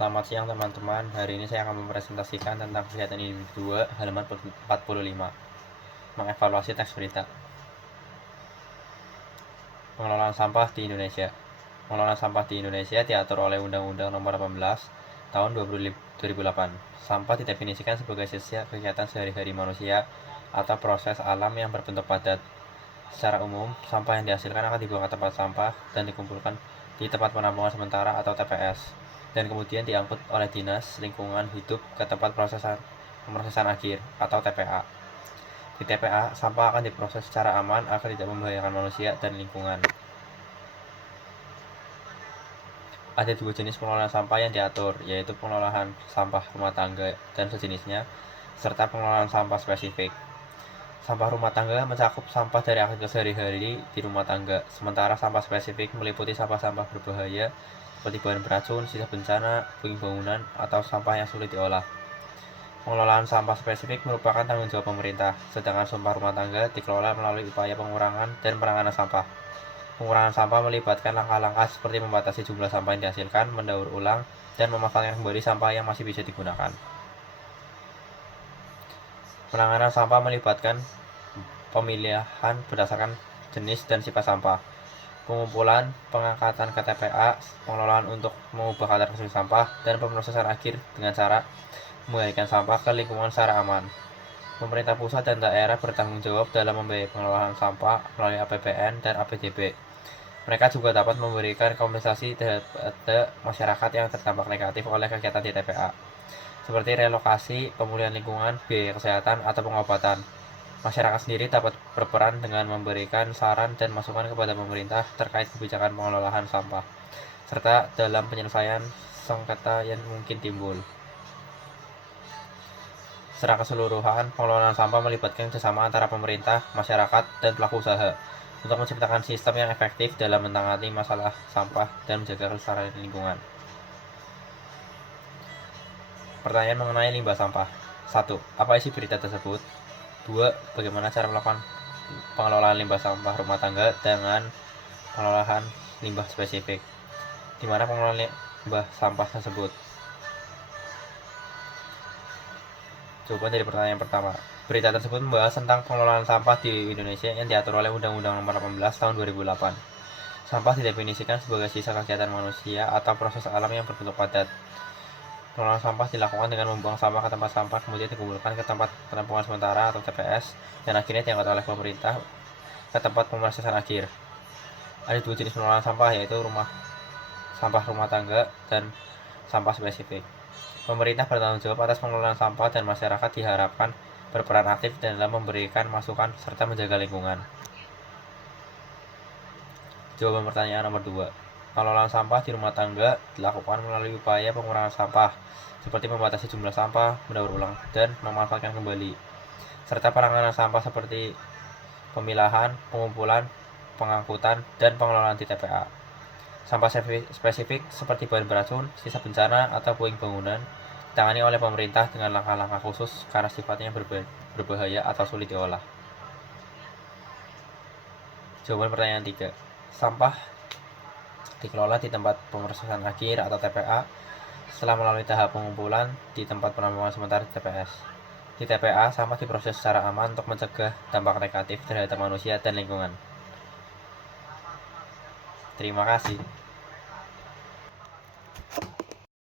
Selamat siang teman-teman. Hari ini saya akan mempresentasikan tentang kegiatan individu 2 halaman 45. Mengevaluasi teks berita. Pengelolaan sampah di Indonesia. Pengelolaan sampah di Indonesia diatur oleh Undang-Undang Nomor 18 Tahun 2008. Sampah didefinisikan sebagai sisa kegiatan sehari-hari manusia atau proses alam yang berbentuk padat. Secara umum, sampah yang dihasilkan akan dibuang ke tempat sampah dan dikumpulkan di tempat penampungan sementara atau TPS, dan kemudian diangkut oleh Dinas Lingkungan Hidup ke tempat pemrosesan akhir atau TPA. Di TPA, sampah akan diproses secara aman agar tidak membahayakan manusia dan lingkungan. Ada dua jenis pengelolaan sampah yang diatur, yaitu pengelolaan sampah rumah tangga dan sejenisnya, serta pengelolaan sampah spesifik. Sampah rumah tangga mencakup sampah dari aktivitas sehari-hari di rumah tangga, sementara sampah spesifik meliputi sampah-sampah berbahaya seperti bahan beracun, sisa bencana, puing bangunan, atau sampah yang sulit diolah. Pengelolaan sampah spesifik merupakan tanggung jawab pemerintah, sedangkan sampah rumah tangga dikelola melalui upaya pengurangan dan penanganan sampah. Pengurangan sampah melibatkan langkah-langkah seperti membatasi jumlah sampah yang dihasilkan, mendaur ulang, dan memanfaatkan kembali sampah yang masih bisa digunakan. Penanganan sampah melibatkan pemilihan berdasarkan jenis dan sifat sampah, pengumpulan, pengangkatan ke TPA, pengelolaan untuk mengubah kadar kecil sampah, dan pemrosesan akhir dengan cara mengembalikan sampah ke lingkungan secara aman. Pemerintah pusat dan daerah bertanggung jawab dalam membiayai pengelolaan sampah melalui APBN dan APBD. Mereka juga dapat memberikan kompensasi terhadap masyarakat yang terdampak negatif oleh kegiatan di TPA, seperti relokasi, pemulihan lingkungan, biaya kesehatan, atau pengobatan. Masyarakat sendiri dapat berperan dengan memberikan saran dan masukan kepada pemerintah terkait kebijakan pengelolaan sampah, serta dalam penyelesaian sengketa yang mungkin timbul. Secara keseluruhan, pengelolaan sampah melibatkan kerjasama antara pemerintah, masyarakat, dan pelaku usaha untuk menciptakan sistem yang efektif dalam menangani masalah sampah dan menjaga kelestarian lingkungan. Pertanyaan mengenai limbah sampah. 1. Apa isi berita tersebut? 2. Bagaimana cara melakukan pengelolaan limbah sampah rumah tangga dengan pengelolaan limbah spesifik? Di mana pengelolaan limbah sampah tersebut? Jawaban dari pertanyaan pertama. Berita tersebut membahas tentang pengelolaan sampah di Indonesia yang diatur oleh Undang-Undang Nomor 18 Tahun 2008. Sampah didefinisikan sebagai sisa kegiatan manusia atau proses alam yang berbentuk padat. Pengelolaan sampah dilakukan dengan membuang sampah ke tempat sampah, kemudian dikumpulkan ke tempat penampungan sementara atau TPS, dan akhirnya diangkut oleh pemerintah ke tempat pemrosesan akhir. Ada dua jenis pengelolaan sampah, yaitu sampah rumah tangga dan sampah spesifik. Pemerintah bertanggung jawab atas pengelolaan sampah dan masyarakat diharapkan berperan aktif dalam memberikan masukan serta menjaga lingkungan. Jawaban pertanyaan nomor 2. Pengelolaan sampah di rumah tangga dilakukan melalui upaya pengurangan sampah, seperti membatasi jumlah sampah, mendaur ulang, dan memanfaatkan kembali, serta penanganan sampah seperti pemilahan, pengumpulan, pengangkutan, dan pengelolaan di TPA. Sampah spesifik seperti bahan beracun, sisa bencana, atau puing bangunan ditangani oleh pemerintah dengan langkah-langkah khusus karena sifatnya berbahaya atau sulit diolah. Jawaban pertanyaan 3. Sampah dikelola di tempat pemrosesan akhir atau TPA setelah melalui tahap pengumpulan di tempat penampungan sementara di TPS. Di TPA, sampah diproses secara aman untuk mencegah dampak negatif terhadap manusia dan lingkungan. Terima kasih.